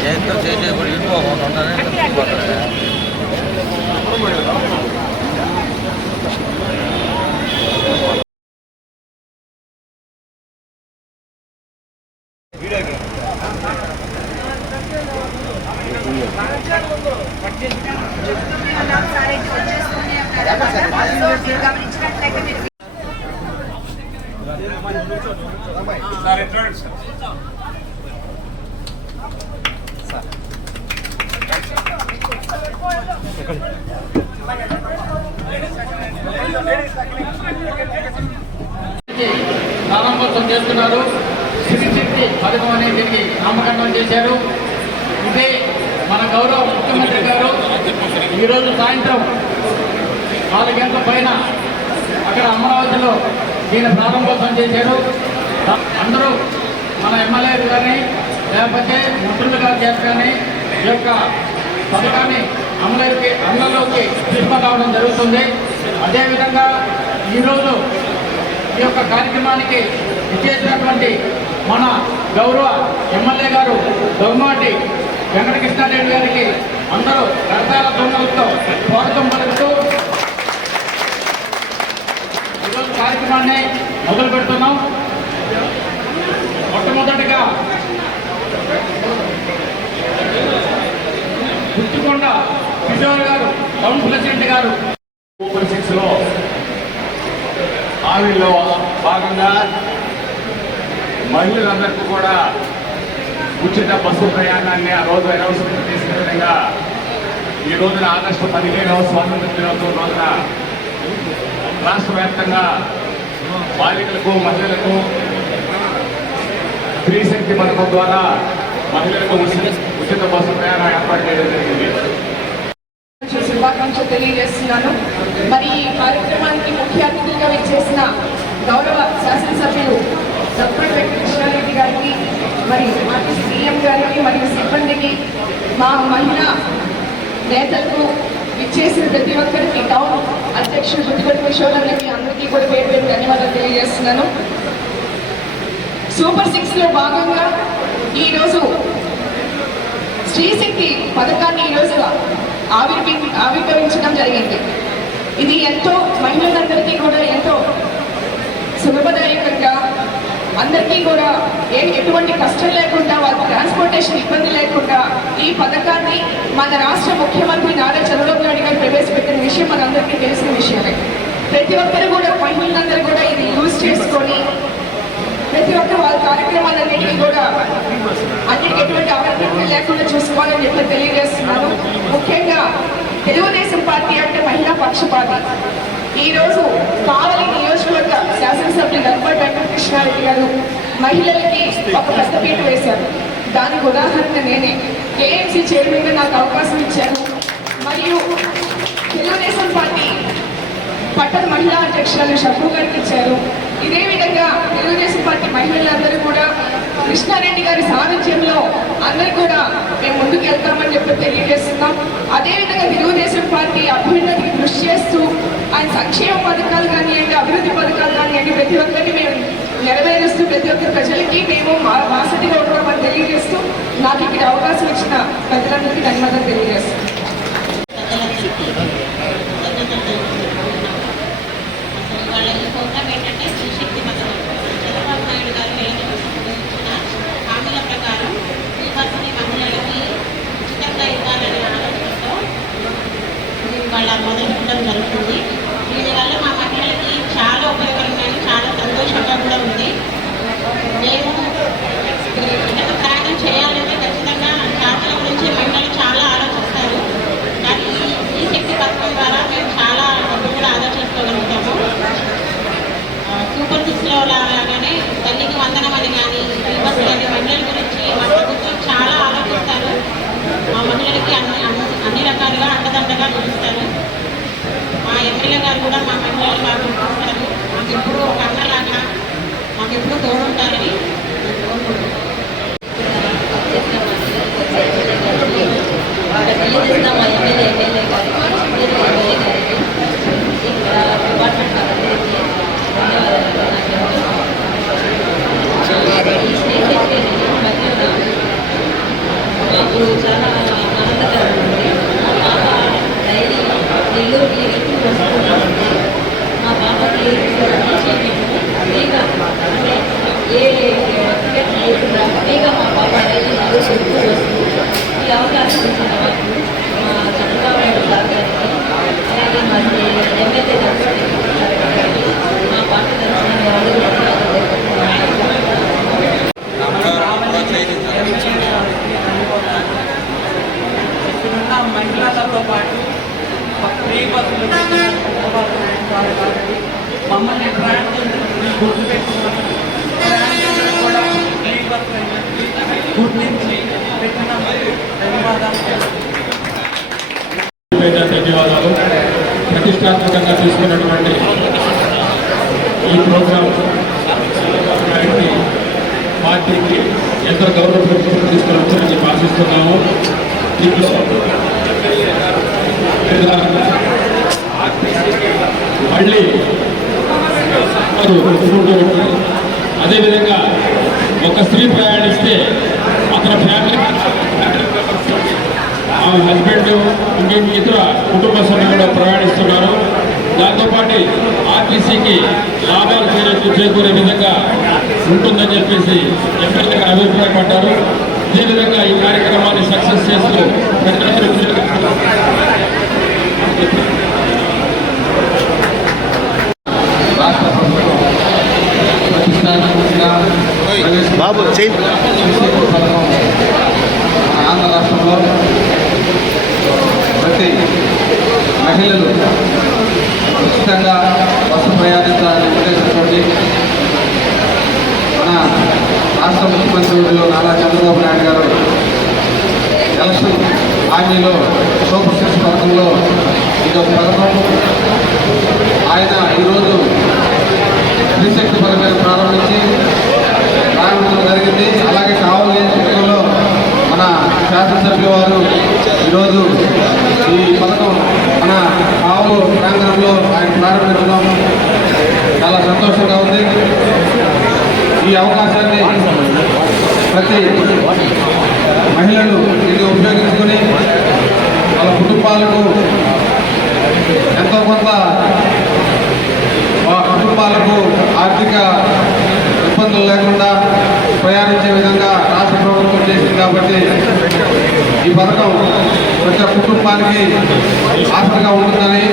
చేతితో చేసే కూడా ఇంకో ఉంటానే ఒకసారి వచ్చేస్తూనే ఉన్నారు సో మీరు గమనించినట్లయితే మీరు ప్రారంభోత్సవం చేస్తున్నారు. శక్తి పథకం అనేది దీనికి నామకరణం చేశారు. ఇదే మన గౌరవ ముఖ్యమంత్రి గారు. ఈరోజు సాయంత్రం నాలుగు గంటల పైన అక్కడ అమరావతిలో దీని ప్రారంభోత్సవం చేశారు. అందరూ మన ఎమ్మెల్యే కానీ లేకపోతే మంత్రులు గారు చేత కానీ ఈ యొక్క పథకాన్ని అమలుకి అమలులోకి తీసుకురావడం జరుగుతుంది. అదేవిధంగా ఈరోజు ఈ యొక్క కార్యక్రమానికి ఇచ్చేసినటువంటి మన గౌరవ ఎమ్మెల్యే గారు దొమ్మాటి వెంకటకృష్ణారెడ్డి గారికి అందరూ రకాల దొంగలతో స్వాగతం పలుకుతూ ఈరోజు కార్యక్రమాన్ని మొదలు పెడుతున్నాం. మొట్టమొదటిగా గుర్తుకొండ కిషోర్ గారు టౌన్ ప్రెసిడెంట్ గారు. సూపర్ సిక్స్లో హామీలో భాగంగా మహిళలందరికీ కూడా ఉచిత బస్సు ప్రయాణాన్ని ఆ రోజు అనౌన్స్మెంట్ చేసిన విధంగా ఈ రోజున ఆగస్టు పదిహేనవ స్వాతంత్ర దినోత్సవం రోజున రాష్ట్ర వ్యాప్తంగా బాలికలకు మహిళలకు స్త్రీ శక్తి పథకం ద్వారా మహిళలకు ఉచిత ఉచిత బస్సు ప్రయాణం ఏర్పాటు చేయడం జరిగింది. తెలియజేస్తున్నాను. మరి ఈ కార్యక్రమానికి ముఖ్య అతిథిగా విచ్చేసిన గౌరవ శాసనసభ్యులు డాక్టర్ వెంకటకృష్ణారెడ్డి గారికి మరి మాజీ సీఎం గారికి మరియు సిబ్బందికి మా మహిళా నేతలకు విచ్చేసిన ప్రతి ఒక్కరికి టౌన్ అధ్యక్షుడు గుర్తుపట్టి కిషోర్లకి అందరికీ కూడా పేరు పేరు ధన్యవాదాలు తెలియజేస్తున్నాను. సూపర్ సిక్స్లో భాగంగా ఈరోజు స్త్రీశక్తి పథకాన్ని ఈరోజు ఆవిర్భి ఆవిర్భవించడం జరిగింది. ఇది ఎంతో మహిళలందరికీ కూడా ఎంతో సులభదాయకంగా అందరికీ కూడా ఏ ఎటువంటి కష్టం లేకుండా వాళ్ళకి ట్రాన్స్పోర్టేషన్ ఇబ్బంది లేకుండా ఈ పథకాన్ని మన రాష్ట్ర ముఖ్యమంత్రి నారా చంద్రబాబు నాయుడు గారు ప్రవేశపెట్టిన విషయం మనందరికీ తెలిసిన విషయమే. ప్రతి ఒక్కరు కూడా మహిళలందరూ కూడా ప్రతి ఒక్క వాళ్ళ కార్యక్రమాలన్నింటినీ కూడా అన్నిటికీ ఎటువంటి అవగాహన లేకుండా చూసుకోవాలని చెప్పి తెలియజేస్తున్నాను. ముఖ్యంగా తెలుగుదేశం పార్టీ అంటే మహిళా పక్షపాతి. ఈ రోజు కావలి నియోజకవర్గ శాసనసభ్యులు దర్బార్ వెంకటకృష్ణారెడ్డి గారు మహిళలకి ఒక పెద్దపీట వేశారు. దానికి ఉదాహరణ నేనే. కేఎంసీ చైర్మన్గా నాకు అవకాశం ఇచ్చారు. మరియు తెలుగుదేశం పార్టీ పట్టణ మహిళా అధ్యక్షురాలు షబ్బు గారికి ఇచ్చారు. ఇదే విధంగా తెలుగుదేశం పార్టీ మహిళలందరూ కూడా కృష్ణారెడ్డి గారి సారథ్యంలో అందరూ కూడా మేము ముందుకు వెళ్తామని చెప్పి తెలియజేస్తున్నాం. అదేవిధంగా తెలుగుదేశం పార్టీ అభ్యున్నతికి కృషి చేస్తూ ఆయన సంక్షేమ పథకాలు కానివ్వండి అభివృద్ధి పథకాలు కానివ్వండి ప్రతి ఒక్కరిని మేము నెరవేరుస్తూ ప్రతి ఒక్క ప్రజలకి మేము మా- ఉంటామని తెలియజేస్తూ నాకు ఇక్కడ అవకాశం ఇచ్చిన ప్రజలందరికీ ధన్యవాదాలు తెలియజేస్తున్నాం ఈ ప్రోగ్రామ్ ఏంటంటే శక్తి పథకం చంద్రబాబు నాయుడు గారు ఇచ్చిన హామీల ప్రకారం ఈ బస్సుని మహిళలకి ఉచితంగా ఇవ్వాలనే ఆలోచనతో వాళ్ళ మొదలుపెట్టడం జరుగుతుంది. దీనివల్ల మా మహిళలకి చాలా ఉపయోగకరంగా చాలా సంతోషంగా కూడా ఉంది. మేము ప్రయాణం చేయాలంటే ఖచ్చితంగా జాతర గురించి మహిళలు చాలా ఆలోచిస్తారు. కానీ ఈ- శక్తి పథకం ద్వారా మేము చాలా డబ్బు కూడా ఆదా చేసుకోగలుగుతాము. సూపర్ సిక్స్లో లాగానే తల్లికి వందనం అని కానీ బస్ కానీ మహిళల గురించి మా ప్రభుత్వం చాలా ఆలోచిస్తారు. మా మహిళలకి అన్ని అన్ని రకాలుగా అండదండగా నిలుస్తారు మా ఎమ్మెల్యే గారు కూడా మా మహిళలు బాగా చూస్తారు మాకు ఎప్పుడూ ఒక అన్నలాగా మాకు ఎప్పుడూ తోడుంటారని కోరుకుంటున్నాను వాళ్ళ తెలియజేసిన మా ఎమ్మెల్యే ఎమ్మెల్యే గారికి ఎమ్మెల్యే గారికి ఇక్కడ ఈ అవకాశం ఇచ్చిన వారికి మా చంద్రబాబు నాయుడు గారు గారికి అలాగే మరి ఎమ్మెల్యే తరఫున మా పార్టీ తరఫున అందరూ ధన్యవాదాలు తెలుపుతున్నాను. ఇక్కడున్న మహిళలతో పాటు ఫ్రీ బస్సులు చంద్రబాబు నాయుడు గారు కాబట్టి మమ్మల్ని ట్రాన్స్జెండర్ గుర్తుపెట్టుకున్నాం ట్రాన్స్జెండర్ కూడా ఫ్రీ బస్సు అని చెప్పి గుర్తించి పెట్టినందుకు ధన్యవాదాలు పేద ధన్యవాదాలు ప్రతిష్టాత్మకంగా తీసుకున్నటువంటి ఈ ప్రోగ్రాం గారికి పార్టీకి ఎంతో గౌరవపూర్వకంగా తీసుకురావచ్చు వచ్చారని చెప్పి ఆశిస్తున్నాము దీంట్లో మళ్ళీ అదేవిధంగా ఒక స్త్రీ ప్రయాణిస్తే అతని ఫ్యామిలీ ఆమె హస్బెండ్ ఇంకేం ఇతర కుటుంబ సభ్యులు కూడా ప్రయాణిస్తున్నారు. దాంతోపాటు ఆర్టీసీకి లాభాలు చేరే చేకూరే విధంగా ఉంటుందని చెప్పేసి ఎమ్మెల్యే గారు అభిప్రాయపడ్డారు అదేవిధంగా ఈ కార్యక్రమాన్ని సక్సెస్ చేస్తూ బాబు ఆంధ్ర రాష్ట్రంలో ప్రతి మహిళలు ఉచితంగా బస్సు ప్రయాణించాలని ఉద్దేశంతో మన రాష్ట్ర ముఖ్యమంత్రి నారా చంద్రబాబు నాయుడు గారు ఎలక్షన్ హామీలో సూపర్ సిక్స్ పథకంలో ఇదొక పథకం. ఆయన ఈరోజు త్రిశక్తి పథకాన్ని ప్రారంభించి ప్రారంభించడం జరిగింది. అలాగే కావలి నియోజకవర్గంలో శాసనసభ్యుల వారు ఈరోజు ఈ పథకం మన కావలు ప్రాంగణంలో ఆయన ప్రారంభించడం చాలా సంతోషంగా ఉంది. ఈ అవకాశాన్ని ప్రతి మహిళలు ఇది ఉపయోగించుకొని వాళ్ళ కుటుంబాలకు ఎంతో కొంత కుటుంబాలకు ఆర్థిక ఇబ్బందులు లేకుండా ప్రయాణించే విధంగా రాష్ట్ర ప్రభుత్వం చేసింది కాబట్టి ఈ పథకం ప్రతి కుటుంబానికి ఆసరగా ఉంటుందని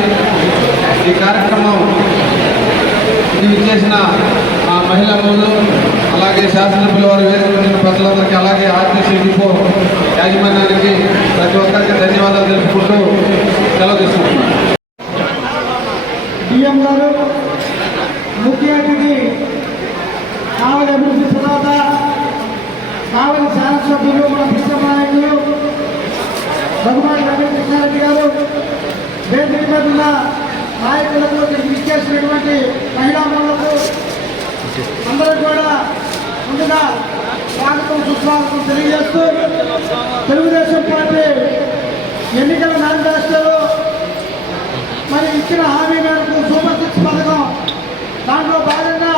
ఈ కార్యక్రమం ఇది విచ్చేసిన ఆ మహిళలు అలాగే శాసనసభ్యుల వారు వేదిక ప్రజలందరికీ అలాగే ఆర్టీసీ డిపో యాజమాన్యానికి ప్రతి ఒక్కరికి ధన్యవాదాలు తెలుపుకుంటూ సెలవు తీసుకుంటున్నాను. ముఖ్య అతిథి కావాలి అభివృద్ధి ప్రదాత కావలి శాసనసభ్యులు మన ప్రీతం నాయకులు రఘుమాటి కృష్ణారెడ్డి గారు వేదిక మీద ఉన్న నాయకులకు ఇచ్చేసినటువంటి మహిళామణులకు అందరూ కూడా ముందుగా స్వాగతం సుస్వాగతం తెలియజేస్తూ తెలుగుదేశం పార్టీ ఎన్నికల మేనిఫెస్టోలో మరి ఇచ్చిన హామీ మేరకు సూపర్ సిక్స్ పథకం దాంట్లో భాగంగా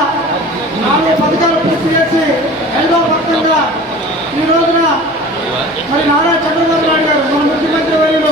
నాలుగు పథకాలు పూర్తి చేసి ఐదో పథకంగా ఈ రోజున మరి నారా చంద్రబాబు నాయుడు గారు మన ముఖ్యమంత్రి వర్యులు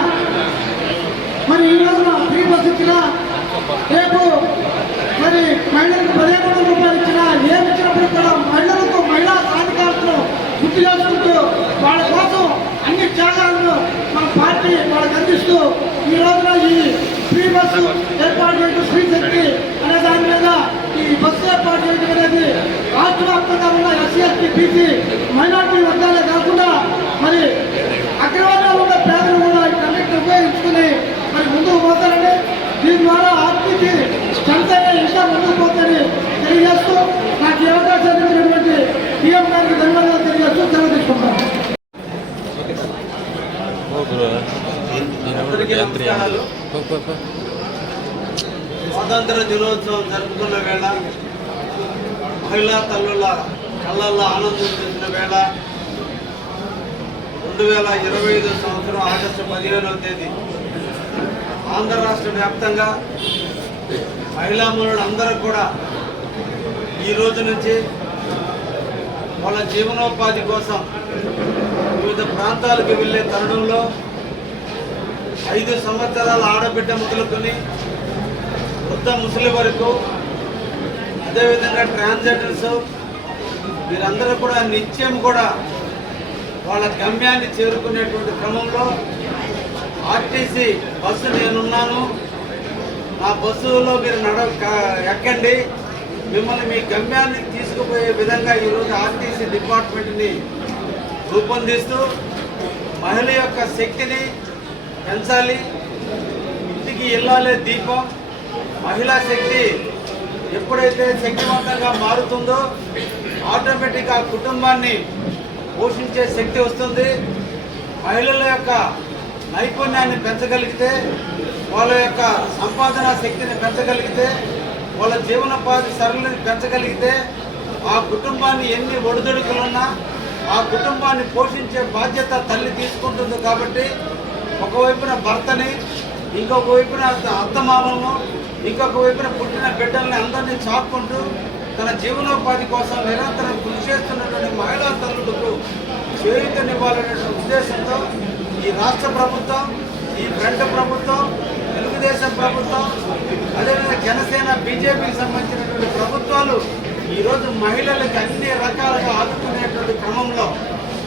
ఇచ్చినా రేపు మరి మహిళలకు పదిహేను వందల రూపాయలు ఇచ్చిన ఏమి ఇచ్చినప్పుడు కూడా మహిళలకు మహిళా సాధికారులను గుర్తు చేసుకుంటూ వాళ్ళ కోసం అన్ని త్యాగాలను మన పార్టీ వాళ్ళకి అందిస్తూ ఈ రోజున ఈ ఫ్రీ బస్సు ఏర్పాటు చేయడం ఫ్రీ శక్తి అనే దాని మీద ఈ బస్సు ఏర్పాటు చేయడం అనేది రాష్ట్ర వ్యాప్తంగా ఉన్న ఎస్సీ ఎస్టీ బీసీ మైనార్టీ వర్గాలే కాకుండా మరి అగ్రవర్ణాలు ఉన్న పేదలు కూడా వీటన్నిటిని ఉపయోగించుకుని మరి ముందుకు పోతారని దీని ద్వారా ఆర్టీసీ స్ట్రెంత్ అనే ఇంకా ముందుకు పోతారని తెలియజేస్తూ నాకు ఈ అవకాశాన్ని ఇచ్చినటువంటి సీఎం గారికి ధన్యవాదాలు తెలియజేస్తూ తెలియజేసుకుంటాను స్వాతంత్ర దినోత్సవం జరుపుకున్న వేళ మహిళా తల్లుల కళ్ళల్లో ఆనందం చేసిన వేళ రెండు వేల ఇరవై ఐదో సంవత్సరం ఆగస్టు పదిహేనవ తేదీ. ఆంధ్ర రాష్ట్ర వ్యాప్తంగా మహిళా మనులు అందరూ కూడా ఈ రోజు నుంచి వాళ్ళ జీవనోపాధి కోసం వివిధ ప్రాంతాలకు వెళ్ళే తరుణంలో ఐదు సంవత్సరాల ఆడబిడ్డ మొదలుకొని వృద్ధ ముసలి వరకు అదేవిధంగా ట్రాన్స్జెండర్స్ వీరందరూ కూడా నిత్యం కూడా వాళ్ళ గమ్యాన్ని చేరుకునేటువంటి క్రమంలో ఆర్టీసీ బస్సు నేనున్నాను నా బస్సులో మీరు నడ ఎక్కండి. మిమ్మల్ని మీ గమ్యాన్ని తీసుకుపోయే విధంగా ఈరోజు ఆర్టీసీ డిపార్ట్మెంట్ని రూపొందిస్తూ మహిళ యొక్క శక్తిని పెంచాలి. ఇంటికి ఇల్లాలే దీపం. మహిళా శక్తి ఎప్పుడైతే శక్తివంతంగా మారుతుందో ఆటోమేటిక్ ఆ కుటుంబాన్ని పోషించే శక్తి వస్తుంది. మహిళల యొక్క నైపుణ్యాన్ని పెంచగలిగితే వాళ్ళ యొక్క సంపాదన శక్తిని పెంచగలిగితే వాళ్ళ జీవనోపాధి సరళిని పెంచగలిగితే ఆ కుటుంబాన్ని ఎన్ని ఒడిదుడుకులున్నా ఆ కుటుంబాన్ని పోషించే బాధ్యత తల్లి తీసుకుంటుంది కాబట్టి ఒకవైపున భర్తని ఇంకొక వైపున అత్తమామలను ఇంకొక వైపున పుట్టిన బిడ్డల్ని అందరినీ చాక్కుంటూ తన జీవనోపాధి కోసం నిరంతరం కృషి చేస్తున్నటువంటి మహిళా తల్లులకు చేయూతనివ్వాలనేటువంటి ఉద్దేశంతో ఈ రాష్ట్ర ప్రభుత్వం ఈ ఫ్రంట్ ప్రభుత్వం తెలుగుదేశం ప్రభుత్వం అదేవిధంగా జనసేన బీజేపీకి సంబంధించినటువంటి ప్రభుత్వాలు ఈరోజు మహిళలకు అన్ని రకాలుగా ఆదుకునేటువంటి క్రమంలో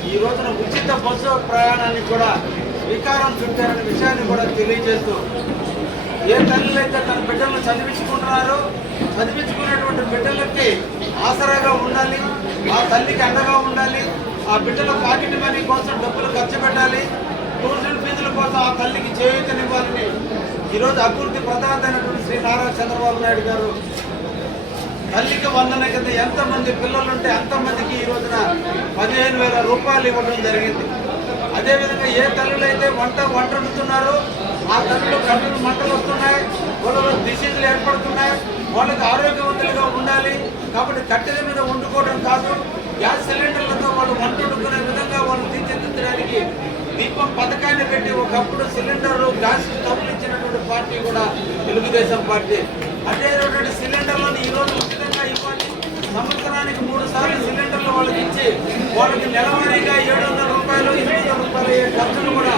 ఈ రోజున ఉచిత బస్సు ప్రయాణాన్ని కూడా శ్రీకారం చుట్టారనే విషయాన్ని కూడా తెలియజేస్తూ ఏ తల్లులైతే తన బిడ్డలను చదివించుకుంటున్నారో చదివించుకునేటువంటి బిడ్డలకి ఆసరాగా ఉండాలి ఆ తల్లికి అండగా ఉండాలి ఆ బిడ్డల పాకెట్ మనీ కోసం డబ్బులు ఖర్చు పెట్టాలి ట్యూషన్ ఫీజుల కోసం ఆ తల్లికి చేయూతనివ్వాలని ఈరోజు అభివృద్ధి ప్రధాన అయినటువంటి శ్రీ నారా చంద్రబాబు నాయుడు గారు తల్లికి వందన కింద ఎంతమంది పిల్లలుంటే అంతమందికి ఈ రోజున పదిహేను వేల రూపాయలు ఇవ్వడం జరిగింది. అదేవిధంగా ఏ తల్లులు అయితే వంట వంట వండుతున్నారో ఆ తల్లులు కన్నులు మంటలు వస్తున్నాయి వాళ్ళలో డిసీజులు ఏర్పడుతున్నాయి వాళ్ళకి ఆరోగ్యవంతులుగా ఉండాలి. కాబట్టి కట్టెల మీద వండుకోవడం కాదు గ్యాస్ సిలిండర్లతో వాళ్ళు వంట వండుకునే విధంగా వాళ్ళు తీర్చిదిద్దడానికి దీపం పథకాన్ని పెట్టి ఒకప్పుడు సిలిండర్ గ్యాస్ తగిలించినటువంటి పార్టీ కూడా తెలుగుదేశం పార్టీ. అదేటువంటి సిలిండర్లను ఈరోజు ఉచితంగా ఇవ్వాలి. సంవత్సరానికి మూడు సార్లు సిలిండర్లు వాళ్ళకి ఇచ్చి వాళ్ళకి నెలవారీగా ఏడు వందల రూపాయలు ఎనిమిది వందల రూపాయలు అయ్యే ఖర్చులు కూడా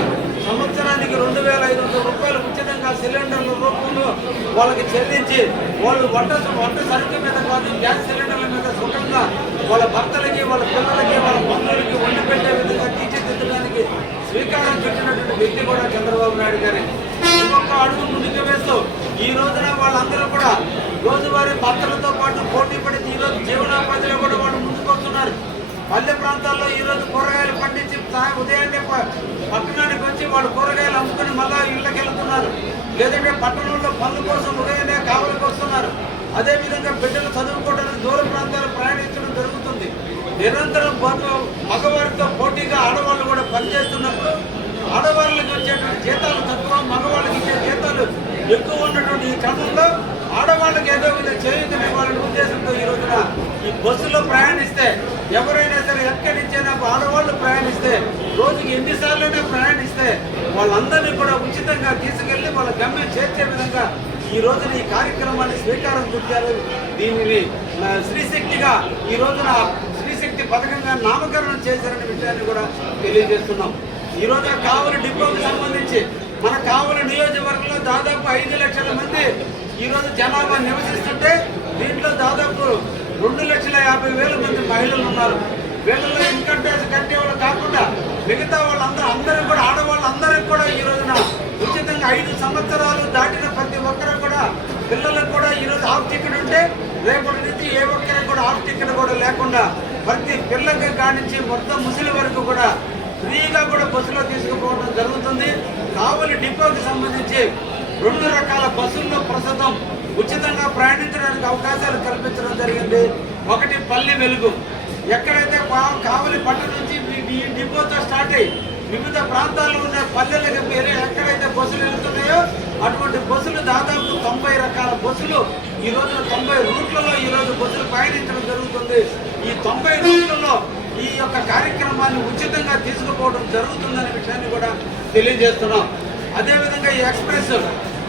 సంవత్సరానికి రెండు వేల ఐదు వందల రూపాయలు ఉచితంగా సిలిండర్ల రూపంలో వాళ్ళకి చెల్లించి వాళ్ళు వంట వంట సరుకు మీద కాదు గ్యాస్ సిలిండర్ల మీద సుఖంగా వాళ్ళ భర్తలకి వాళ్ళ పిల్లలకి వాళ్ళ బంధువులకి వండి పెట్టే విధంగా తీర్చిదిద్దడానికి శ్రీకారం చుట్టినటువంటి వ్యక్తి కూడా చంద్రబాబు నాయుడు గారి. ఒక్క అడుగు ముందుకు వేస్తూ ఈ రోజున వాళ్ళందరూ కూడా రోజువారి భర్తలతో పాటు పోటీ పడి ఈ రోజు జీవనోపాధిలో కూడా వాళ్ళు ముందుకు వస్తున్నారు. పల్లె ప్రాంతాల్లో ఈ రోజు కూరగాయలు పండించి ఉదయాన్నే పట్టణానికి వచ్చి వాళ్ళు కూరగాయలు అమ్ముకుని మళ్ళా ఇళ్ళకి వెళ్తున్నారు. లేదంటే పట్టణంలో పనుల కోసం ఉదయాన్నే కావలికి వస్తున్నారు. అదేవిధంగా బిడ్డలు చదువుకోవడానికి దూర ప్రాంతాలు ప్రయాణించడం జరుగుతుంది. నిరంతరం మగవారితో పోటీగా ఆడవాళ్ళు కూడా పనిచేస్తున్నప్పుడు ఆడవాళ్ళకి వచ్చేటువంటి జీతాలు తక్కువ మగవాళ్ళకి ఇచ్చే జీతాలు ఎక్కువ ఉన్నటువంటి ఈ క్రమంలో ఆడవాళ్ళకి ఏదో విధంగా చేయుతనివ్వాలనే ఉద్దేశంతో ఈ రోజున ఈ బస్సులో ప్రయాణిస్తే ఎవరైనా సరే ఎక్కడి నుంచైనా ఆడవాళ్ళు ప్రయాణిస్తే రోజుకి ఎన్నిసార్లైనా ప్రయాణిస్తే వాళ్ళందరినీ కూడా ఉచితంగా తీసుకెళ్ళి వాళ్ళ గమ్యం చేర్చే విధంగా ఈ రోజున ఈ కార్యక్రమాన్ని స్వీకారం చుట్టారు దీనిని శ్రీశక్తిగా ఈ రోజున శ్రీశక్తి పథకంగా నామకరణం చేశారనే విషయాన్ని కూడా తెలియజేస్తున్నాం. ఈ రోజు కావలి డిపోకి సంబంధించి మన కావలి నియోజకవర్గంలో దాదాపు ఐదు లక్షల మంది ఈరోజు జనాభా నివసిస్తుంటే దీంట్లో దాదాపు రెండు లక్షల యాభై వేల మంది మహిళలు ఉన్నారు. వీళ్ళలో ఇన్కమ్ ట్యాక్స్ కట్టే వాళ్ళు కాకుండా మిగతా వాళ్ళందరూ అందరూ కూడా ఆడవాళ్ళందరికీ కూడా ఈ రోజున ఉచితంగా ఐదు సంవత్సరాలు దాటిన ప్రతి ఒక్కరు కూడా పిల్లలకు కూడా ఈ రోజు హాఫ్ టికెట్ ఉంటే రేపటి నుంచి ఏ ఒక్కరికి కూడా హాఫ్ టికెట్ కూడా లేకుండా ప్రతి పిల్లకి కానించి మొత్తం ముసలి వరకు కూడా ఫ్రీగా కూడా బస్సులో తీసుకుపోవడం జరుగుతుంది. కావలి డిపోకి సంబంధించి రెండు రకాల బస్సుల్లో ప్రస్తుతం ఉచితంగా ప్రయాణించడానికి అవకాశాలు కల్పించడం జరిగింది. ఒకటి పల్లె వెలుగు. ఎక్కడైతే కావలి పట్టణ నుంచి ఈ- డిపోతో స్టార్ట్ అయ్యి వివిధ ప్రాంతాల్లో ఉన్న పల్లెలకు వేరే ఎక్కడైతే బస్సులు వెళ్తున్నాయో అటువంటి బస్సులు దాదాపు తొంభై రకాల బస్సులు ఈ రోజు తొంభై రూట్లలో ఈ రోజు బస్సులు పయనించడం జరుగుతుంది. ఈ తొంభై రూట్లలో ఈ యొక్క కార్యక్రమాన్ని ఉచితంగా తీసుకుపోవడం జరుగుతుందనే విషయాన్ని కూడా తెలియజేస్తున్నాం. అదేవిధంగా ఈ ఎక్స్ప్రెస్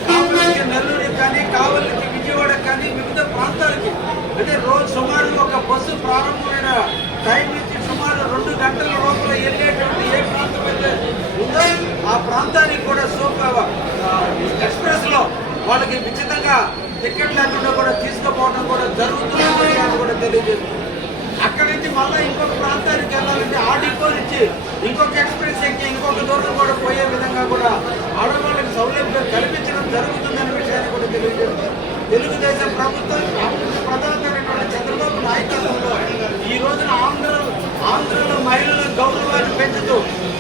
కావలికి నెల్లూరుకి కానీ కావలికి విజయవాడకి కానీ వివిధ ప్రాంతాలకి అంటే రోజు సుమారు ఒక బస్సు ప్రారంభమైన టైం నుంచి సుమారు రెండు గంటల లోపల వెళ్ళేటువంటి ఏ ప్రాంతం అయితే ఉందో ఆ ప్రాంతానికి కూడా సూపర్ ఎక్స్ప్రెస్లో వాళ్ళకి ఉచితంగా టికెట్ లేకుండా కూడా తీసుకుపోవడం కూడా జరుగుతుందని కూడా తెలియజేస్తుంది అక్కడి నుంచి మళ్ళీ ఇంకొక ప్రాంతానికి వెళ్ళాలంటే ఆ డిపో నుంచి ఇంకొక ఎక్స్ప్రెస్ ఎక్కి ఇంకొక దూరం కూడా పోయే విధంగా కూడా ఆడవాళ్ళకి సౌలభ్యం కల్పించడం జరుగుతుందనే విషయాన్ని కూడా తెలియజేస్తుంది. తెలుగుదేశం ప్రభుత్వం ప్రధానమైనటువంటి చంద్రబాబు నాయకత్వంలో ఈ రోజున ఆంధ్ర ఆంధ్రలో మహిళల గౌరవాన్ని పెంచుతూ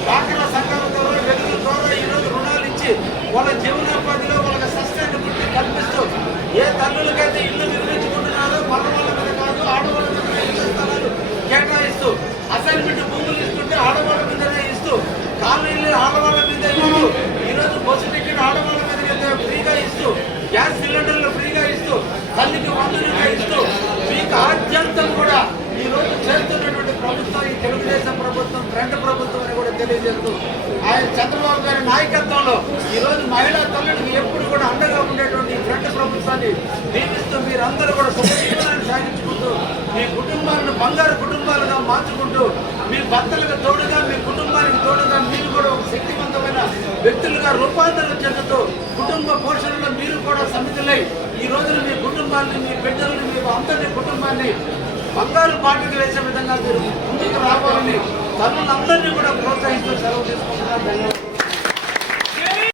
డాక్టర్ల సంఘాల ద్వారా వెలుగు ద్వారా ఈ రోజు రుణాలు ఇచ్చి వాళ్ళ జీవనోపాధిలో వాళ్ళకి సస్టైనబిలిటీ కల్పిస్తూ ఏ తల్లులకైతే ఇల్లు నిర్మించుకుంటున్నారో మగవాళ్ళ మీద కాదు ఆడవాళ్ళ మీద ఇళ్ళ స్థలాలు కేటాయిస్తూ అసైన్మెంట్ భూములు ఇస్తుంటే ఆడవాళ్ళ మీదనే ఇస్తూ కాలనీలు ఆడవాళ్ళ మీద ఇస్తూ ఈరోజు బస్సు టికెట్ ఆడవాళ్ళ మీద ఫ్రీగా ఇస్తూ గ్యాస్ సిలిండర్లు ఫ్రీగా ఇస్తూ తల్లికి వందలుగా ఇస్తూ మీకు ఆద్యంతం కూడా ఈ రోజు చేస్తున్నటువంటి ప్రభుత్వం ఈ తెలుగుదేశం ప్రభుత్వం ఫ్రంట్ ప్రభుత్వం అని కూడా తెలియజేస్తూ ఆయన చంద్రబాబు గారి నాయకత్వంలో ఈ రోజు మహిళా తల్లులకు ఎప్పుడు కూడా అండగా ఉండేటువంటి ఈ ఫ్రంట్ ప్రభుత్వాన్ని దీపిస్తూ మీరందరూ కూడా మీ కుటుంబాలను బంగారు కుటుంబాలుగా మార్చుకుంటూ మీ భర్తలకు తోడుగా మీ కుటుంబానికి తోడుగా మీరు కూడా ఒక శక్తివంతమైన వ్యక్తులుగా రూపాంతరం చెందుతూ కుటుంబ పోషణలో మీరు కూడా సమితులై ఈ రోజున మీ కుటుంబాన్ని మీ బిడ్డల్ని మీ అందరి కుటుంబాన్ని బంగారు పాటకు వేసే విధంగా మీరు ముందుకు రావాలని తరుణులందరినీ కూడా ప్రోత్సహిస్తూ సెలవు తీసుకుంటున్నారు ధన్యవాదాలు